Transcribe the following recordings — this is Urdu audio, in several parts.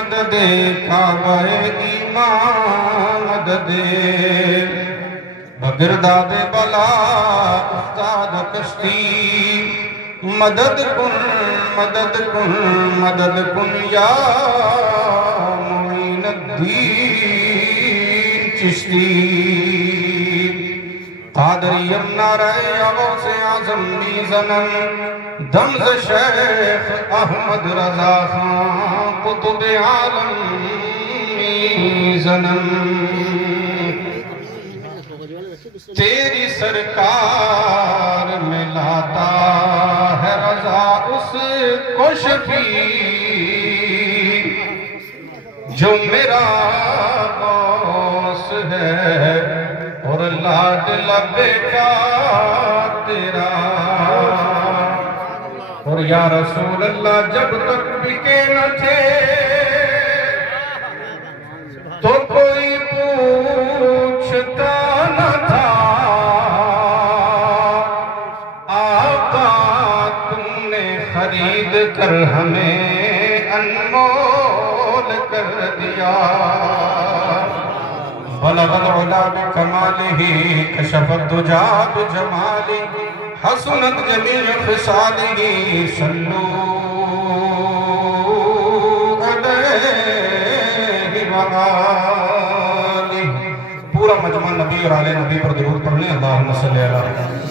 مدد کعبہ ایمان مدد بگرداد بلا افتاد کشتی مدد کن مدد کن مدد کن یا معین الدین چشتی قادریم نعرہ غوث اعظم میزنن دمز شیخ احمد رضا خان قطب عالم میزنن تیری سرکار میں لاتا ہے رضا اس کو شفیع جو میرا غوث ہے اور لاڈلا بیٹا تیرا اور یا رسول اللہ جب تک بکے نہ تھے تو کوئی پوچھتا نہ تھا آقا تم نے خرید کر ہمیں انمول کر دیا بلغ العلا بکمالہ کشف الدجا بجمالہ حسنت جمیع خصالہ صلو علیہ وآلہ پورا مجمع نبی اور آل نبی پر درود پڑھ لیں اللہم صلی اللہ علیہ وسلم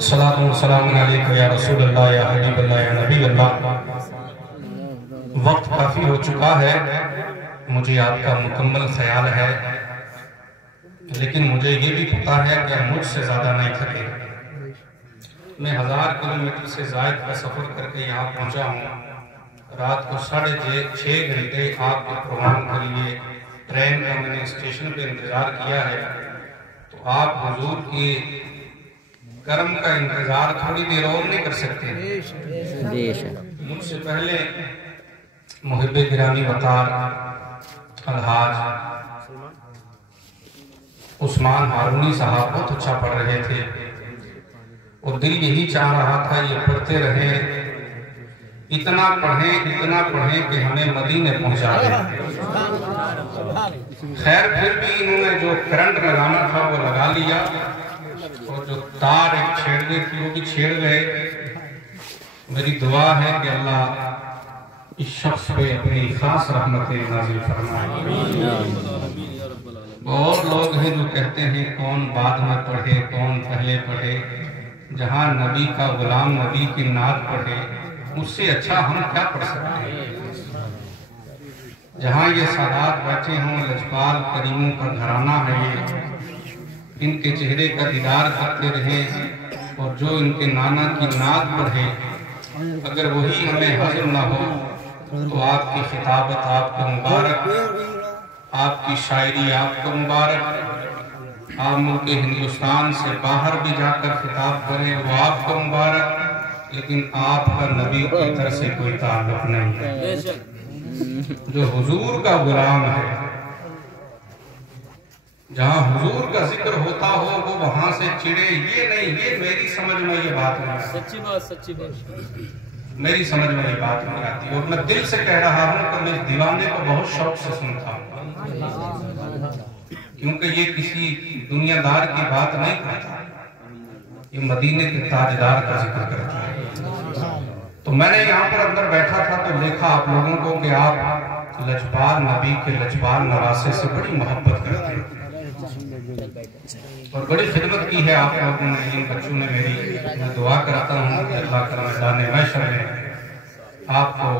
صلاۃ و سلام علیکم یا رسول اللہ یا حبیب اللہ یا نبی اللہ وقت کافی ہو چکا ہے مجھے آپ کا مکمل خیال ہے لیکن مجھے یہ بھی پتا ہے کہ مجھ سے زیادہ نہیں تھکے میں 1000 کلومیٹر سے زائد کا سفر کر کے یہاں پہنچا ہوں رات کو 6:30 گھنٹے آپ کے پروگرام کے لیے ٹرین کا میں نے اسٹیشن پہ انتظار کیا ہے تو آپ حضور کی کرم کا انتظار تھوڑی دیر اور نہیں کر سکتے مجھ سے پہلے محب گرامی وقار الحاج عثمان ہارونی صاحب بہت اچھا پڑھ رہے تھے اور دل یہی چاہ رہا تھا یہ پڑھتے رہے اتنا پڑھیں کہ ہمیں مدینے پہنچا دیں خیر پھر بھی انہوں نے جو کرنٹ لگانا تھا وہ لگا لیا اور جو تار ایک چھیڑنے تھی وہ بھی چھیڑ گئے میری دعا ہے کہ اللہ اس شخص پہ اپنی خاص رحمتیں نازل فرمائے بہت لوگ ہیں جو کہتے ہیں کون بعد میں پڑھے کون پہلے پڑھے جہاں نبی کا غلام نبی کی نعت پڑھے اس سے اچھا ہم کیا پڑھ سکتے ہیں جہاں یہ سادات بیٹھے ہوں لجپال کریموں کا گھرانہ ہے یہ ان کے چہرے کا دیدار کرتے رہیں اور جو ان کے نانا کی نعت پڑھے اگر وہی ہمیں حاضر نہ ہو تو آپ کی خطابت آپ کو مبارک آپ کی شاعری آپ کو مبارک آپ ملک ہندوستان سے باہر بھی جا کر خطاب کریں وہ آپ کو مبارک لیکن آپ کا نبی کی طرح سے کوئی تعلق نہیں ہے جو حضور کا غلام ہے جہاں حضور کا ذکر ہوتا ہو وہ وہاں سے چڑے یہ نہیں یہ میری سمجھ میں یہ بات نہیں سچی بات میری سمجھ میں یہ بات نہیں آتی اور میں دل سے کہہ رہا ہوں کہ میں دیوانے کو بہت شوق سے سنتا ہوں کیونکہ یہ کسی دنیا دار کی بات نہیں کرتا یہ مدینے کے تاجدار کا ذکر کرتا ہے تو میں نے یہاں پر اندر بیٹھا تھا تو دیکھا آپ لوگوں کو کہ آپ لجپال نبی کے لجپال نواسے سے بڑی محبت کرتے ہیں اور بڑی خدمت کی ہے آپ لوگوں نے ان بچوں نے میری میں دعا کرتا ہوں کہ اللہ کا میدان محشر میں آپ کو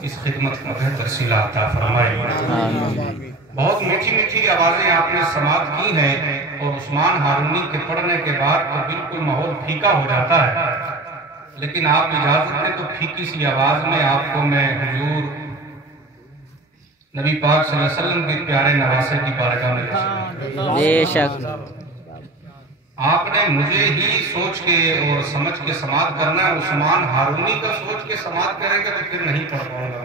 اس خدمت کا بہتر صلہ عطا فرمائے بہت میٹھی میٹھی آوازیں آپ نے سماعت کی ہیں اور عثمان ہارونی کے پڑھنے کے بعد تو بالکل ماحول پھیکا ہو جاتا ہے لیکن آپ اجازت دیں تو پھیکی سی آواز میں آپ کو میں حضور نبی پاک صلی اللہ علیہ وسلم کے پیارے نواسے کی بارگاہ میں بے شک آپ نے مجھے ہی سوچ کے اور سمجھ کے سماعت کرنا ہے عثمان ہارونی کا سوچ کے سماعت کریں گے تو پھر نہیں پڑھ پاؤں گا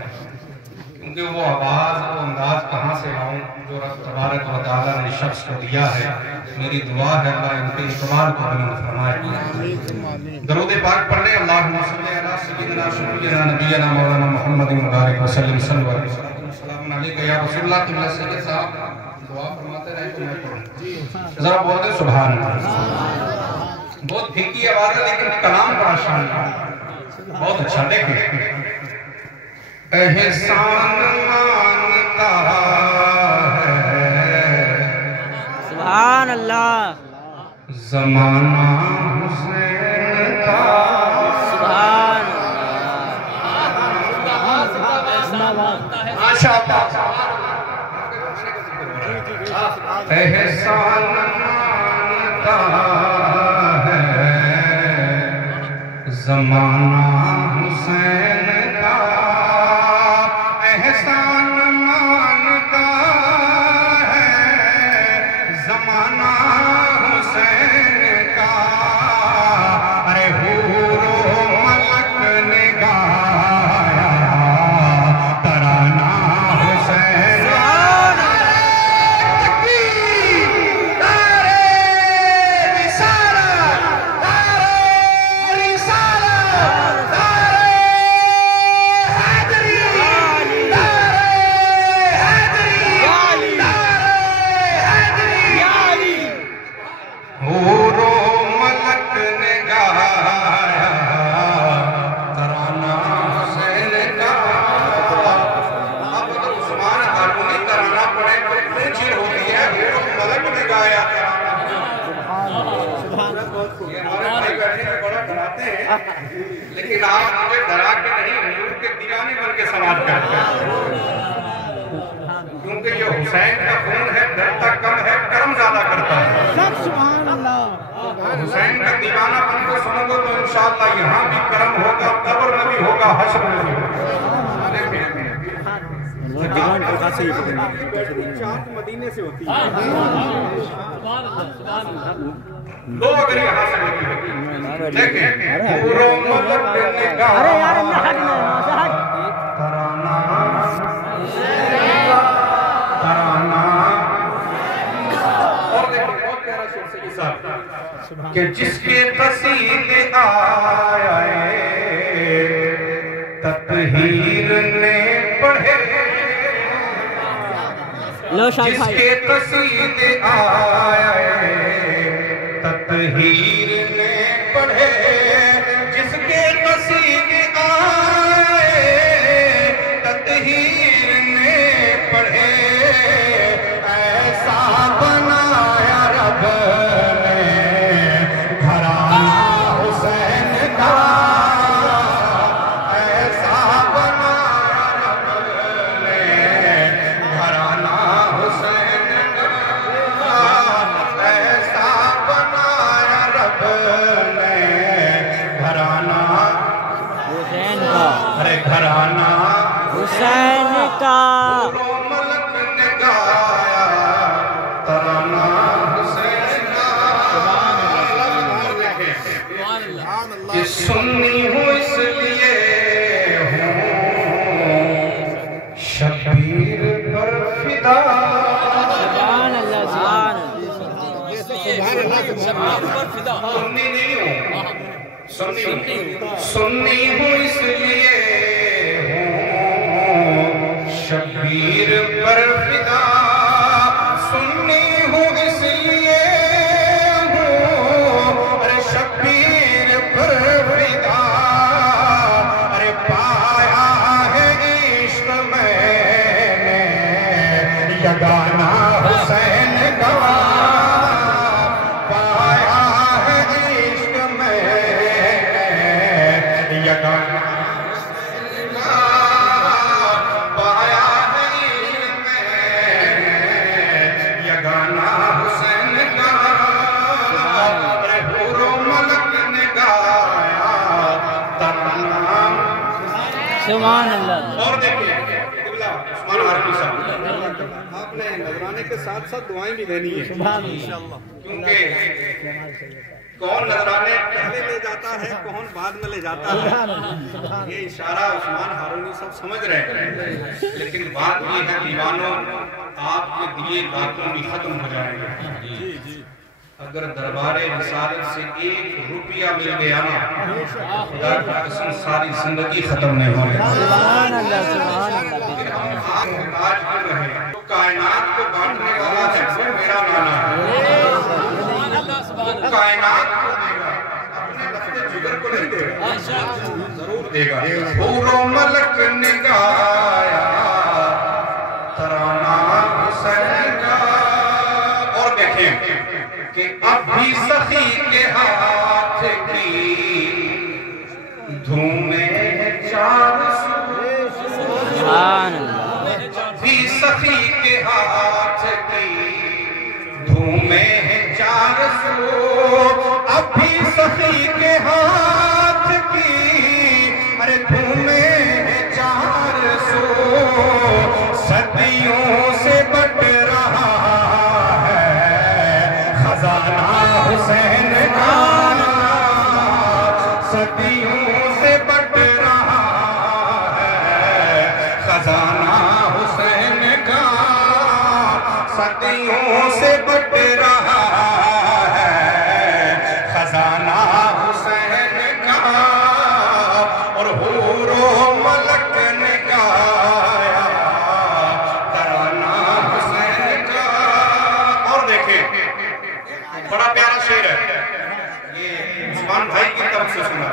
کیونکہ وہ آواز وہ انداز کہاں سے لاؤں جو رب تبارک و تعالیٰ نے شخص کو دیا ہے. میری دعا ہے اللہ ان کے اعتبار کو بلند فرمائے. درود پاک پڑھ لیں. اللہم صلی علی سیدنا شفیعنا نبینا مولانا محمد مبارک وسلم صلی اللہ علیہ وسلم. السلام علیکم یا رسول اللہ. قبلہ سید صاحب دعا فرماتے رہے تو میں پڑھوں. ذرا بولتے سبحان اللہ. بہت پھیکی آواز ہے لیکن کلام بڑا شاندار بہت اچھا. دیکھیں احسان مانتا ہے سبحان اللہ زمانہ حسین کا. سبحان احسان مانتا ہے زمانہ حسین کا. احسان مانتا ہے زمانہ حسین کا. ارے حور و ملک نے گایا ترانہ حسین. لیکن آپ مجھے ڈرا کے نہیں حضور کے دیوانے بن کے سوال کرتے ہیں. کیونکہ یہ حسین کا خون ہے ڈرتا کم ہے کرم زیادہ کرتا ہے. سبحان اللہ. حسین کا دیوانہ بن کے سنو گے تو انشاءاللہ یہاں بھی کرم ہوگا قبر میں بھی ہوگا حشر میں بھی ہوگا. مدینے سے ہوتی ہے دو اگر یہاں سے لگی ہوتی ہے. دیکھیں پورو ملک نگاہ ترانہ ترانہ. اور دیکھیں بہت پیارا شعر سے یہ صاحب کہ جس کے قصیدے آئے تطہیر نے پڑھے. جس کے قصیدے آئے تطہیر نے پڑھے. جس کے قصیدے آئے تطہیر نے پڑھے. ایسا بنایا رب نے گھرانہ حسین کا. ایسا بنایا رب نے گھرانہ حسین کا. ایسا بنایا رب نے گھرانہ حسین کا. ارے گھرانہ حسین کا. پورو ملک نے گایا ترانہ حسین کا. کہ سنی ہوں اس لیے ہوں شبیر پر فدا. سبحان اللہ. سبحان اللہ. سنی نہیں ہوں سنی ہوں اس لیے ہوں شبیر پر فدا. سنی ہوں اس لیے ہوں ارے شبیر پر فدا. ارے پایا ہے عشق میں نے یگانہ حسین کا. پایا ہے عشق میں یگانہ پایا ہے عشق میں یگانہ حسین کا. ارے حور و ملک نے گایا ترانہ. سبحان اللہ. اور دیکھیں قبلہ عثمان عارفی صاحب آپ نے نذرانے کے ساتھ ساتھ دعائیں بھی دینی ہے. کیونکہ کون نذرانے پہلے لے جاتا ہے کون بعد میں لے جاتا ہے، یہ اشارہ عثمان ہارونی سب سمجھ رہے ہیں، لیکن بات یہ ہے دیوانوں آپ کے دیے لاکھوں بھی ختم ہو جائیں گے۔ اگر دربار رسالت سے 1 روپیہ مل گیا نا، خدا کی قسم ساری زندگی ختم نہیں ہونے۔ سبحان اللہ سبحان اللہ۔ پھر ہم آج کر رہے ہیں، تو کائنات کو بانٹنے والا ہے وہ میرا نانا ہے، کائنات کو دے گا، اپنے لفظ جگر کو نہیں دے گا، ضرور دے گا۔ حور و ملک نے گایا ترانہ حسین کا، اور دیکھیں کہ اب بھی سخی کے ہاتھ کی دھومیں 400، سبحان اللہ۔ بھی سخی کے ہاتھ کی دھومیں 400، اب بھی سخی کے ہاتھ کی ارے دھومیں 400، صدیوں سے بٹ رہا حسین کا، صدیوں سے بٹ رہا ہے خزانہ حسین کا، صدیوں سے بٹ رہا ہے خزانہ حسین کا، اور حور و ملک نے گایا ترانہ حسین کا۔ اور دیکھیں بڑا پیارا شعر ہے، یہ عثمان بھائی کی طرف سے سنا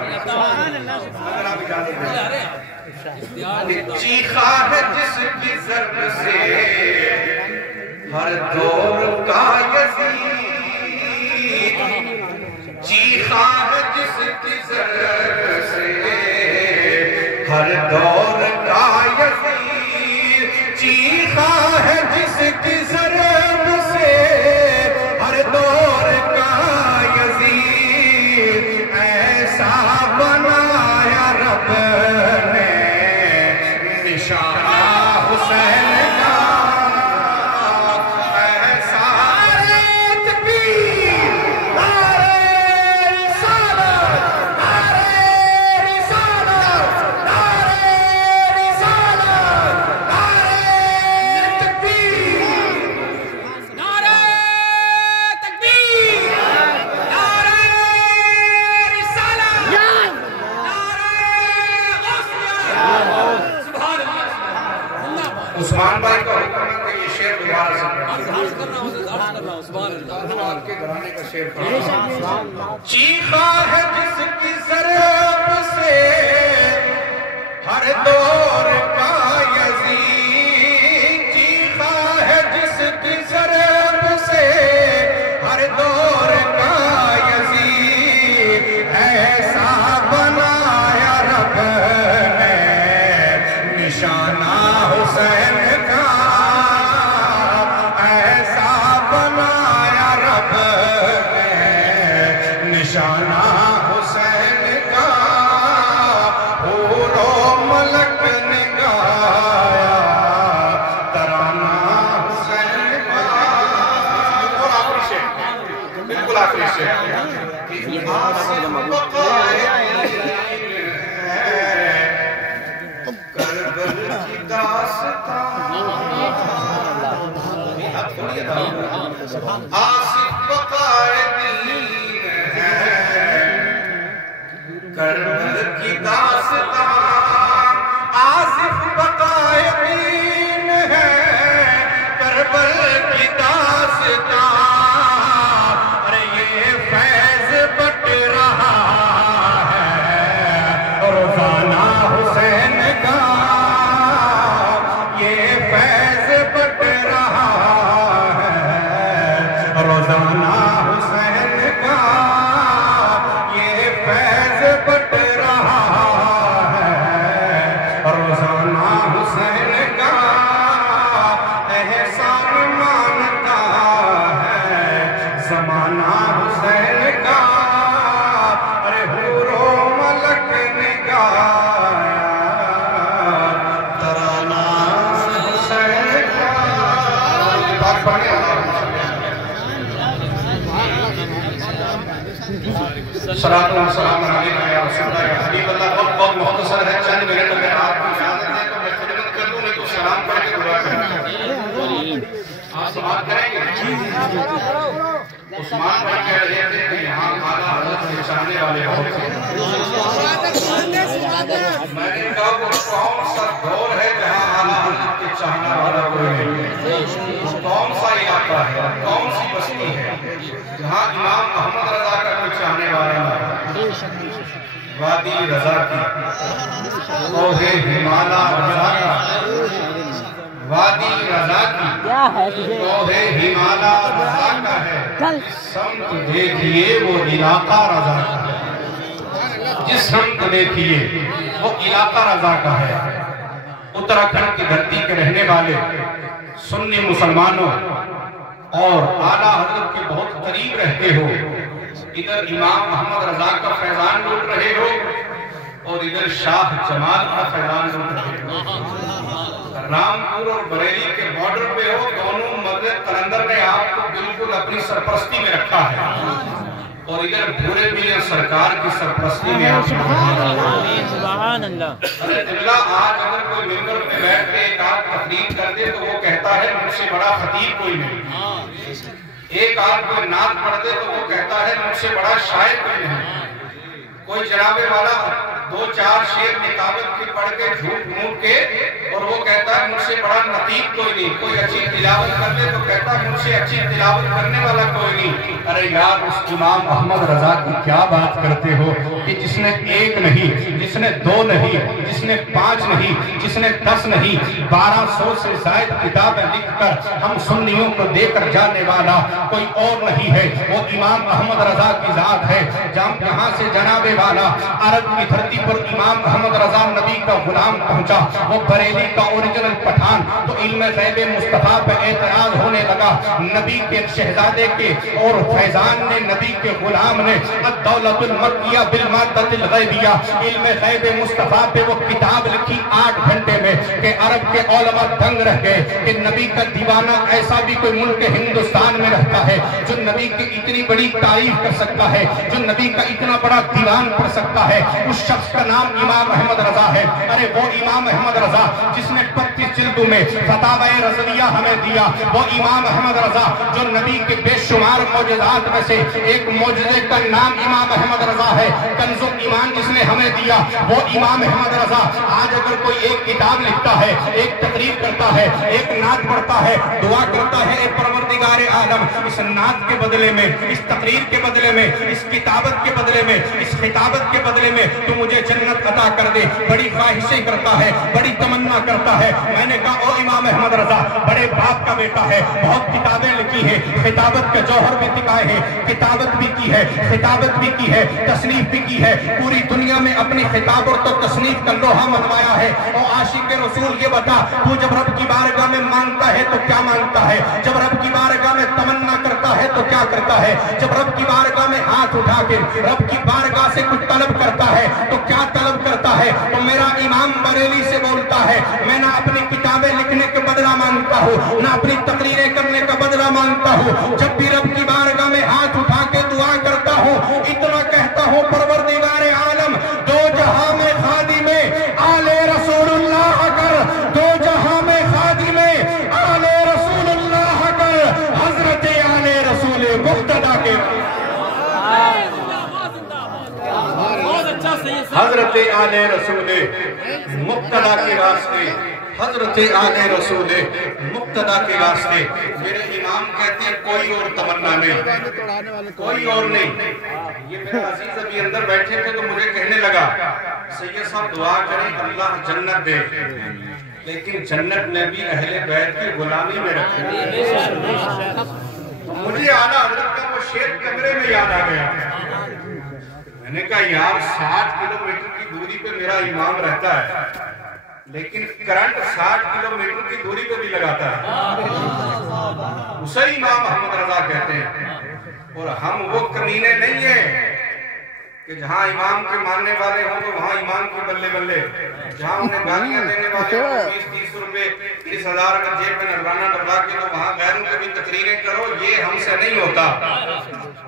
اگر آپ اجازت دیں۔ چیخا ہے جس کی ضرب سے ہر دور کا یزید، چیخا ہے جس کی ضرب سے ہر دور کا یزید، چیخا ہے جس کی ضرب سے ہر دور کا یزید، ایسا بنایا رب نے نشانہ حسین کا، ایسا تکبیر، نعرہ رسالت، نعرہ رسالت، نعرہ رسالت، نعرہ تکبیر، نعرہ عثمان بھائی کا حکم ہے کہ یہ شعر دوبارہ سے گھرانے کا شعر پڑھا۔ چیخا ہے جس کی ضرب سے ہر دور کا یزید، چیخا ہے جس کی ضرب سے ہر دور کا یزید، ایسا بنایا رب نے نشانہ حسین کا، ایسا بنایا رب نے نشانہ حسین کا، حور و ملک نے گایا ترانہ حسین کا۔ اور آخری شعر، بالکل آخری شعر، کربل کی داستان، آصف بقائے دین ہے، کربل کی داستان آصف بقائے دین ہے، کربل کی داستان، ارے یہ فیض بٹ رہا ہے روزانہ حسین کا، یہ فیض بٹ رہا ہے روزانہ حسین صلاۃ و سلام علیکہ یا رسول اللہ یا حبیب اللہ. وقت بہت مختصر ہے, چند منٹ اگر آپ کو اجازت ہے تو میں خدمت کر دوں, نہیں تو سلام پڑھ کے دعا کریں. آپ سماعت کریں گے؟ عثمان بھائی کہہ رہے تھے کہ یہاں اعلیٰ حضرت کے چاہنے والے بہت تھے. میں نے کہا وہ کون سا دور ہے جہاں اعلیٰ حضرت کے چاہنے والا کوئی نہیں ہے؟ کون سا علاقہ ہے, کون سی بستی ہے جہاں امام محمد رضا کا کوئی چاہنے والا نہ ہے؟ وادی رضا کی, کوہ ہمالا رضا کا, وادی رضا کی, کوہ ہمالا رضا کا ہے. سمت دیکھئے وہ علاقہ رضا کا ہے. جس سمت دیکھئے وہ علاقہ رضا کا ہے. اتراکھنڈ کی دھرتی کے رہنے والے سنی مسلمانوں اور اعلیٰ حضرت کے بہت قریب رہتے ہو, ادھر امام محمد رضا کا فیضان لوٹ رہے ہو اور ادھر شاہ جمال کا فیضان لوٹ رہے ہو. رامپور اور بریلی کے بارڈر پہ ہو, دونوں مسجد قلندر نے آپ کو بالکل اپنی سرپرستی میں رکھا ہے, اور ادھر بھورے میاں سرکار کی سرپرستی میں آپ کو رکھا ہے. سبحان اللہ. حضرت اللہ آج اگر کوئی ممبر پہ بیٹھ کے ایک آدھ تقریر کر دے تو وہ کہتا ہے مجھ سے بڑا خطیب کوئی نہیں. ایک آدھ کوئی نعت پڑھ دے تو وہ کہتا ہے مجھ سے بڑا شاعر کوئی نہیں. کوئی جناب والا دو چار شعر نکابت کی پڑھ کے جھوٹ موٹ کے اور وہ کہتا ہے مجھ سے بڑا نقیب کوئی نہیں. کوئی اچھی تلاوت کر دے تو کہتا ہے مجھ سے اچھی تلاوت کرنے والا کوئی نہیں. ارے یار اس امام محمد رضا کی کیا بات کرتے ہو کہ جس نے ایک نہیں, جس نے دو نہیں, جس نے 5 نہیں, جس نے 10 نہیں, 1200 سے زائد کتابیں لکھ کر ہم سنیوں کو دے کر جانے والا کوئی اور نہیں ہے. وہ امام محمد رضا کی ذات ہے. جہاں سے جناب والا عرب کی دھرتی پر امام محمد رضا نبی کا غلام پہنچا, وہ بریلی کا اوریجنل پٹھان, تو علم غیب مصطفیٰ پہ اعتراض ہونے لگا. نبی کے شہزادے کے اور فیضان نے, نبی کے غلام نے الدولت المکیہ بالمادۃ الغیبیہ, علم غیب مصطفیٰ پہ وہ کتاب لکھی 8 گھنٹے میں کہ عرب کے علماء دنگ رہ گئے کہ نبی کا دیوانہ ایسا بھی کوئی ملک ہندوستان میں رہتا ہے جو نبی کی اتنی بڑی تعریف کر سکتا ہے, جو نبی کا اتنا بڑا دیوان پڑھ سکتا ہے. اس شخص کا نام امام محمد رضا ہے. ارے وہ امام محمد رضا جس نے 32 جلدوں میں فتاوی رضویہ ہمیں دیا, وہ امام محمد رضا جو نبی کے بے شمار معجزات میں سے ایک معجزے کا نام امام محمد رضا ہے. کنز ایمان جس نے ہمیں دیا وہ امام محمد رضا. آج اگر کوئی ایک کتاب لکھتا ہے, ایک تقریر کرتا ہے, ایک نعت پڑھتا ہے, دعا کرتا ہے, اے پروردگار عالم اس نعت کے بدلے میں, اس تقریر کے بدلے میں, اس کتابت کے بدلے میں, اس خطابت کے بدلے میں تو مجھے جنت عطا کر دے, بڑی خواہشیں کرتا ہے, بڑی تمنا کرتا ہے. میں نے کہا او امام محمد رضا بڑے باپ کا بیٹا ہے, بہت کتابیں لکھی ہیں, خطابت کا جوہر بھی دکھائے ہیں, کتابت بھی کی ہے, خطابت بھی کی ہے, تصنیف بھی کی ہے, پوری دنیا میں اپنی خطاب اور تصنیف کا لوہا منوایا ہے. اور عاشق رسول یہ بتا, تو جب رب کی بارگاہ میں مانگتا ہے تو کیا مانگتا ہے؟ جب رب کی بارگاہ میں تمنا کرتا ہے تو کیا کرتا ہے؟ جب رب کی بارگاہ میں ہاتھ اٹھا کے رب کی بارگاہ سے کچھ طلب کرتا ہے تو کیا طلب کرتا ہے؟ تو میرا امام بریلی سے بولتا ہے میں نہ اپنی کتابیں لکھنے کے بدلہ مانگتا ہوں, نہ اپنی تقریریں کرنے کا بدلہ مانگتا ہوں. جب بھی رب کی بارگاہ میں ہاتھ اٹھا کے دعا کرتا ہوں اتنا کہتا ہوں پروردگار عالم دو جہاں میں خادم آل رسول اللہ کر, دو جہاں میں خادم آل رسول اللہ کر, حضرت آل رسول مقتدیٰ کے حضرت آل رسول مقتدیٰ کے واسطے, حضرت آل رسول مقتدیٰ کے واسطے. میرے امام کہتے ہیں کوئی اور تمنا نہیں, کوئی اور نہیں. یہ میرے عزیز ابھی اندر بیٹھے تھے تو مجھے کہنے لگا سید صاحب دعا کریں اللہ جنت دے, لیکن جنت نے بھی اہل بیت کی غلامی میں رکھے. مجھے اعلیٰ حضرت کا وہ شعر کمرے میں یاد آ گیا. میں نے کہا یار 60 کلومیٹر کی دوری پہ میرا امام رہتا ہے لیکن کرنٹ 60 کلومیٹر کی دوری پہ بھی لگاتا ہے. اسے امام محمد رضا کہتے ہیں. اور ہم وہ کمینے نہیں ہیں کہ جہاں امام کے ماننے والے ہوں تو وہاں امام کی بلے بلے، جہاں انہیں گالیاں دینے والے ہوں 20-30 روپے 30,000 کا جیب میں نذرانہ ڈلوا کے تو وہاں غیروں کے بھی تقریریں کرو، یہ ہم سے نہیں ہوتا۔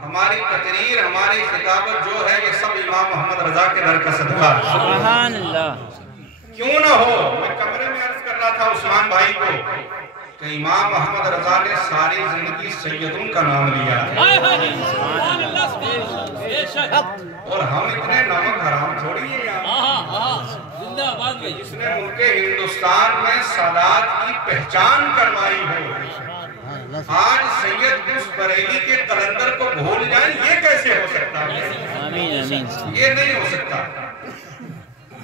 ہماری تقریر، ہماری خطابت جو ہے یہ سب امام محمد رضا کے در کا صدقہ ہے۔ سبحان اللہ۔ کیوں نہ ہو، میں کمرے میں عرض کر رہا تھا عثمان بھائی کو کہ امام محمد رضا نے ساری زندگی سیدوں کا نام لیا ہے، اور ہم اتنے نمک حرام تھوڑی ہیں یہاں۔ جس نے ملک ہندوستان میں سادات کی پہچان کروائی ہو، آج سید قطب بریلی کے قلندر کو بھول جائیں، یہ کیسے ہو سکتا ہے؟ آمین آمین۔ یہ نہیں ہو سکتا،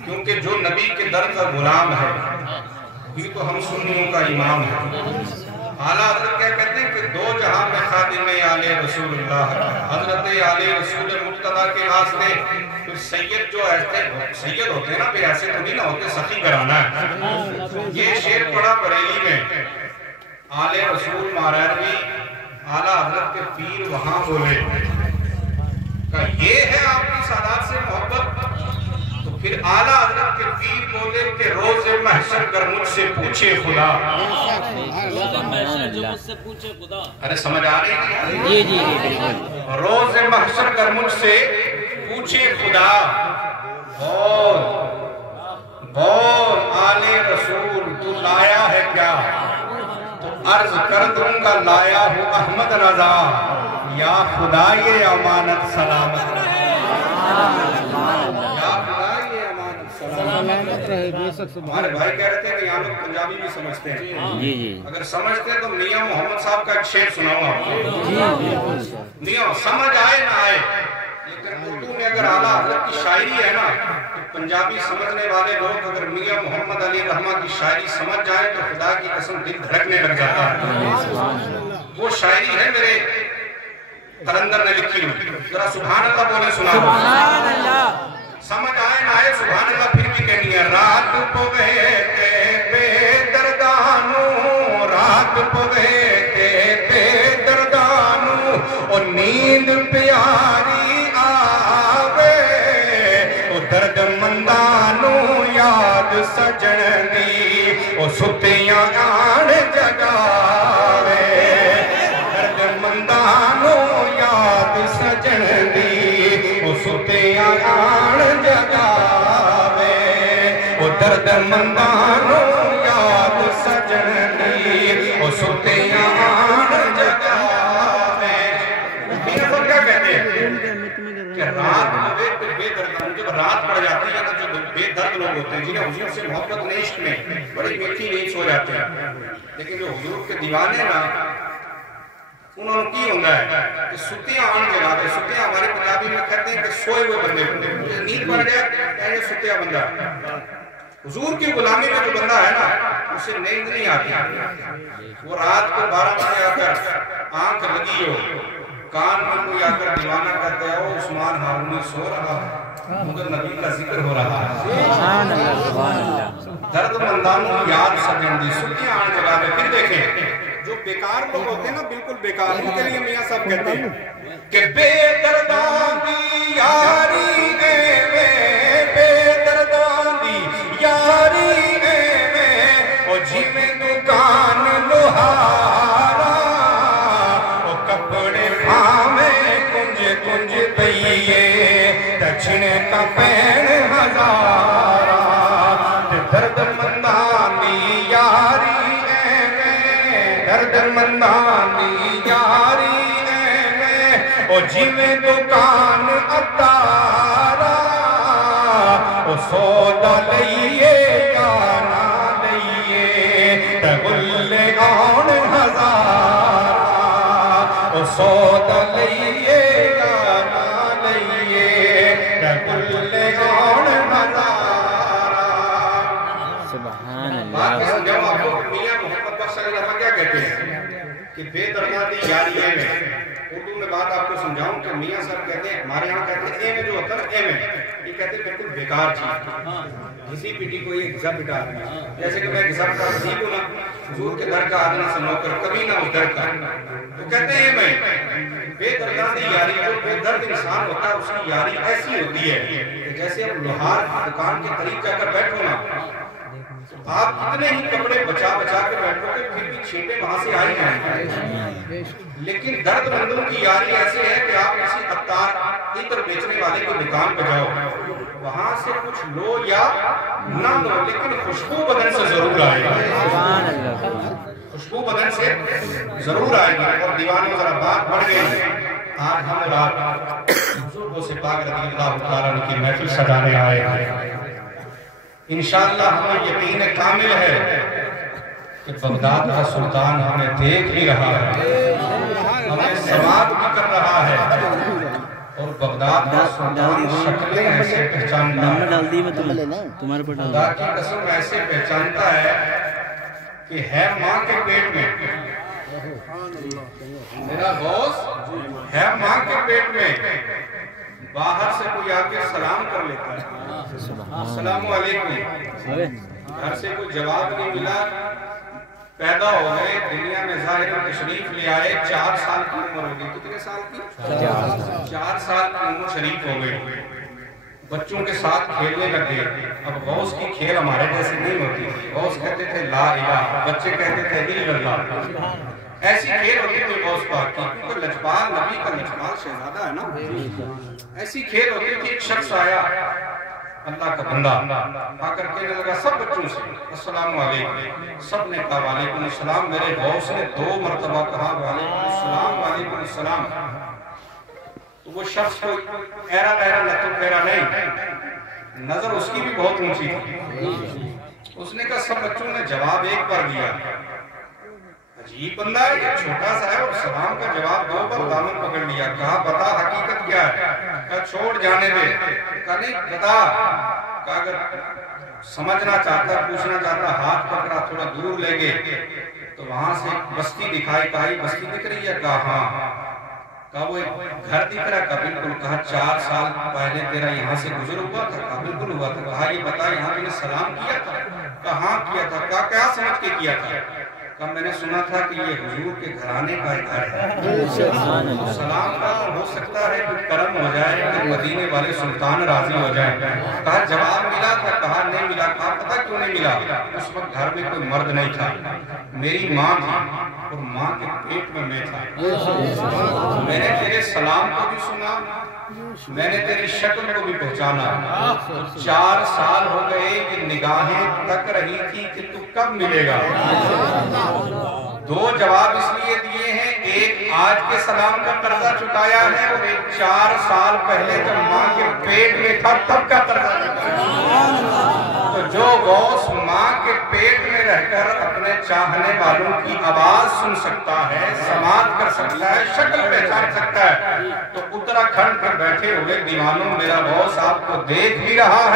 کیونکہ جو نبی کے در کا غلام ہے یہ تو ہم سنیوں کا امام ہے۔ اعلیٰ حضرت کیا کہتے ہیں کہ دو جہاں میں خادم آل رسول اللہ ہے، حضرت آل رسول مقتدیٰ کے واسطے پھر سید جو ایسے سید ہوتے ہیں نا، پھر ایسے تو نہیں نہ ہوتے، سخی کرانا ہے۔ یہ شعر پڑھا بریلی میں، آل رسول ماریروی اعلیٰ حضرت کے پیر وہاں بولے کہ یہ ہے آپ کی سادات سے محبت، تو پھر اعلیٰ حضرت کے پیر بولے کہ روز محشر کر مجھ سے پوچھے خدا۔ ارے سمجھ آ رہی ہے؟ جی جی بالکل۔ روز محشر کر مجھ سے پوچھے خدا، بول بول آل رسول تو لایا ہے کیا؟ تو عرض کر دوں گا لایا ہوں احمد رضا، یا خدا یہ امانت سلامت رہے، یا خدا یہ امانت سلامت رہے۔ ہمارے بھائی کہہ رہے تھے کہ یہاں لوگ پنجابی بھی سمجھتے ہیں، جی جی اگر سمجھتے ہیں تو میاں محمد صاحب کا ایک شعر سناؤں آپ کو۔ میاں سمجھ آئے نہ آئے، لیکن اردو میں اگر اعلیٰ حضرت کی شاعری ہے نا، پنجابی سمجھنے والے لوگ اگر میاں محمد علی رحمہ کی شاعری سمجھ جائیں تو خدا کی قسم دل دھڑکنے لگ جاتا ہے۔ وہ شاعری ہے میرے قلندر نے لکھی ہوئی، ذرا سبحان اللہ بولے سنا۔ سبحان اللہ۔ سمجھ آئے نہ آئے سبحان اللہ پھر بھی کہنی ہے۔ رات پوے تے بے دردانو، رات پوے تے بے دردانو، اور نیند پیاری آوے، او درد مندانو یاد سجن دی، او ستیاں آن جگاوے، درد مندانو یاد سجن دی، او ستیاں آن جگاوے، او درد مندانو یاد سجن دی، او ستیاں آن جگاوے۔ میاں صاحب کیا کہتے ہیں کہ رات پوے تے بے دردانو، جب رات پڑ جاتی ہے تو جو بے درد لوگ ہوتے ہیں جنہیں حضور سے محبت نے عشق میں بڑی میٹھی نیند سو جاتے ہیں، لیکن جو حضور کے دیوانے نا انہوں نے کی ہوندہ ہے کہ ستیاں آن جگا دے۔ ستیاں ہمارے پنجابی میں کہتے ہیں کہ سوئے ہوئے بندے ہوتے، نیند پڑ گیا کہیں گے ستیاں بندہ۔ حضور کی غلامی میں جو بندہ ہے نا اسے نیند نہیں آتی، وہ رات کو 12 بجے آ کر آنکھ لگی ہو، کان میں کوئی آ کر دیوانہ کہتے ہو عثمان ہارونی سو رہا ہے مگر نبی کا ذکر ہو رہا ہے۔ سبحان اللہ سبحان اللہ۔ درد مندانوں یاد سجن دی، ستیاں آن جگا دے۔ پھر دیکھیں جو بیکار لوگ ہوتے ہیں نا، بالکل بیکار، ان کے لیے میاں صاحب کہتے ہیں کہ بے دردان دی یاری اے وے، بے دردان دی یاری اے وے، او جی میں دکان لوہارا، او کپڑے پھامے کنج کنج پئیے، دچھنے کا پین ہزارا، درد مندان دی یاری درد مندانی یاری اے میں، او جی میں دکان اتارا، او سودا لئیے یا نہ لئیے، تغلے آن ہزارا، او سودا لئیے یا نہ لئیے، تغلے آن ہزارا۔ سبحان بات اللہ۔ سمجھو آپ کو میاں محمد بخش علیہ رحمہ کیا کہتے ہیں کہ بے دردان دی یاری اے میں۔ اردو میں بات آپ کو سمجھاؤں کہ میاں صاحب کہتے ہیں، ہمارے یہاں کہتے ہیں اے میں جو ہوتا ہے نا، اے میں یہ کہتے ہیں بالکل بیکار چیز، کسی پیٹی کو یہ گھسا پٹا آدمی، جیسے کہ میں گھسا پٹا وزیر ہوں نا، حضور کے در کا آدمی سے نوکر کبھی نہ اترتا، تو کہتے ہیں اے میں بے دردانہ یاری، جو بے درد انسان ہوتا ہے اس کی یاری ایسی ہوتی ہے کہ جیسے اب لوہار کی دکان کے قریب جا کر بیٹھو نا، آپ کتنے ہی کپڑے بچا بچا کے بیٹھو گے پھر بھی چھینٹے وہاں سے آئی جائیں گے، لیکن درد مندوں کی یاری ایسے ہے کہ آپ کسی عطار عطر بیچنے والے کی دکان پہ جاؤ، وہاں سے کچھ لو یا نہ لو لیکن خوشبو بدن سے ضرور آئے گی، خوشبو بدن سے ضرور آئے گی۔ اور دیوانوں ذرا بات بڑھ گئی، آج ہم اور آپ بزرگوں سے پاک رضی اللہ تعالیٰ عنہ کی محفل سجانے آئے ہیں۔ انشاءاللہ ہمیں یقین کامل ہے کہ بغداد کا سلطان ہمیں دیکھ بھی رہا ہے، ہمیں سماعت بھی کر رہا ہے، اور بغداد کا سلطان شکلیں ایسے پہچانتا ہے، خدا کی قسم ایسے پہچانتا ہے کہ ہے ماں کے پیٹ میں، میرا غوث ہے ماں کے پیٹ میں، باہر سے کوئی آکے سلام کر لیتا ہے، السلام علیکم، گھر سے کوئی جواب نہیں ملا، پیدا ہو گئے دنیا میں ظاہر تشریف لے آئے، 4 سال کی عمر ہو گئی، کتنے سال کی؟ 4 سال کی عمر شریف ہو گئی، بچوں کے ساتھ کھیلنے لگے۔ اب غوث کی کھیل ہمارے جیسے نہیں ہوتی، غوث کہتے تھے لا الہ، بچے کہتے تھے الا اللہ، ایسی کھیل ہوتی تھی غوث پاک کی، کیونکہ لجپال نبی کا لجپال شہزادہ ہے نا، ایسی کھیل ہوتی تھی۔ ایک شخص آیا اللہ کا بندہ آ کر کہنے لگا سب بچوں سے السلام علیکم، سب نے کہا وعلیکم السلام، میرے غوث نے 2 مرتبہ کہا وعلیکم السلام وعلیکم السلام، تو وہ شخص کوئی ایرا ایرا لطف پیرا نہیں، نظر اس کی بھی بہت اونچی تھی، اس نے کہا سب بچوں نے جواب ایک بار دیا، عجیب بندہ ہے یہ چھوٹا سا ہے، اور سلام کا جواب 2 بار دامن پکڑ لیا، کہا بتا حقیقت کیا ہے؟ کہا چھوڑ جانے دے، کہا نہیں بتا، کہا اگر سمجھنا چاہتا پوچھنا چاہتا ہاتھ پکڑا تھوڑا دور لے گئے تو وہاں سے بستی دکھائی، کہا یہ بستی دکھ رہی ہے؟ کہا ہاں، کہا وہ ایک گھر دکھ رہا؟ کہا بالکل، کہا 4 سال پہلے تیرا یہاں سے گزر ہوا تھا؟ کہا بالکل ہوا تھا، کہا یہ بتا یہاں میں نے سلام کیا تھا؟ کہا ہاں کیا تھا، کہا کیا سمجھ کے کیا تھا؟ کہا میں نے سنا تھا کہ یہ حضور کے گھرانے کا گھر ہے، سلام کا ہو سکتا ہے کہ کرم ہو جائے کہ مدینے والے سلطان راضی ہو جائیں۔ کہا جواب ملا تھا؟ کہا نہیں ملا۔ کہا پتہ کیوں نہیں ملا؟ اس وقت گھر میں کوئی مرد نہیں تھا، میری ماں تھی اور ماں کے پیٹ میں میں تھا، میں نے تیرے سلام کو بھی سنا، میں نے تیری شکل کو بھی پہچانا، 4 سال ہو گئے کہ نگاہیں تک رہی تھی کہ تو کب ملے گا۔ 2 جواب اس لیے دیے ہیں، ایک آج کے سلام کا قرضہ چکایا ہے، اور ایک 4 سال پہلے جب ماں کے پیٹ میں تھا تب کا قرضہ چکایا ہے۔ تو جو غوث ماں کے پیٹ میں رہ کر اپنے چاہنے والوں کی آواز سن سکتا ہے، سماعت کر سکتا ہے، شکل پہچان سکتا ہے، تو اتراکھنڈ پر بیٹھے ہوئے دیوانوں میرا غوث آپ کو دیکھ بھی رہا ہے۔